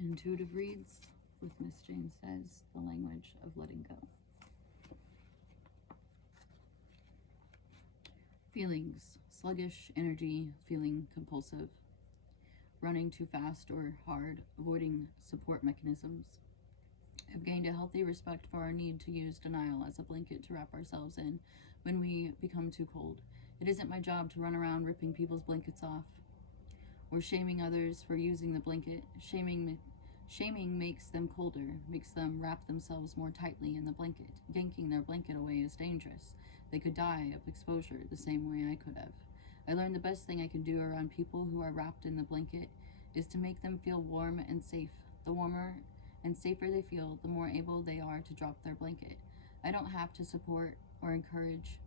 Intuitive reads with Miss Jane Says, the language of letting go. Feelings: sluggish energy, feeling compulsive, running too fast or hard, avoiding support mechanisms. I've gained a healthy respect for our need to use denial as a blanket to wrap ourselves in when we become too cold. It isn't my job to run around ripping people's blankets off or shaming others for using the blanket. Shaming makes them colder, makes them wrap themselves more tightly in the blanket. Yanking their blanket away is dangerous. They could die of exposure the same way I could have. I learned the best thing I can do around people who are wrapped in the blanket is to make them feel warm and safe. The warmer and safer they feel, the more able they are to drop their blanket. I don't have to support or encourage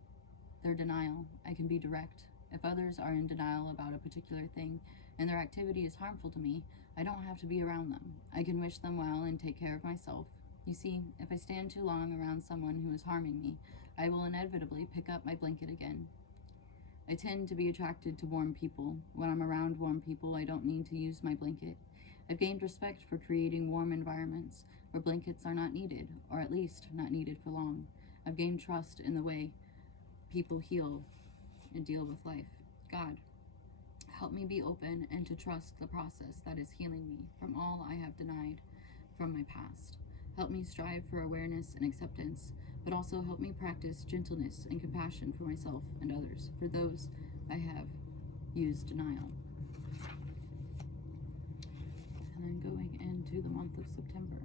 their denial. I can be direct. If others are in denial about a particular thing and their activity is harmful to me, I don't have to be around them. I can wish them well and take care of myself. You see, if I stand too long around someone who is harming me, I will inevitably pick up my blanket again. I tend to be attracted to warm people. When I'm around warm people, I don't need to use my blanket. I've gained respect for creating warm environments where blankets are not needed, or at least not needed for long. I've gained trust in the way people heal and deal with life. God, help me be open and to trust the process that is healing me from all I have denied from my past. Help me strive for awareness and acceptance, but also help me practice gentleness and compassion for myself and others, for those I have used denial. And then going into the month of September.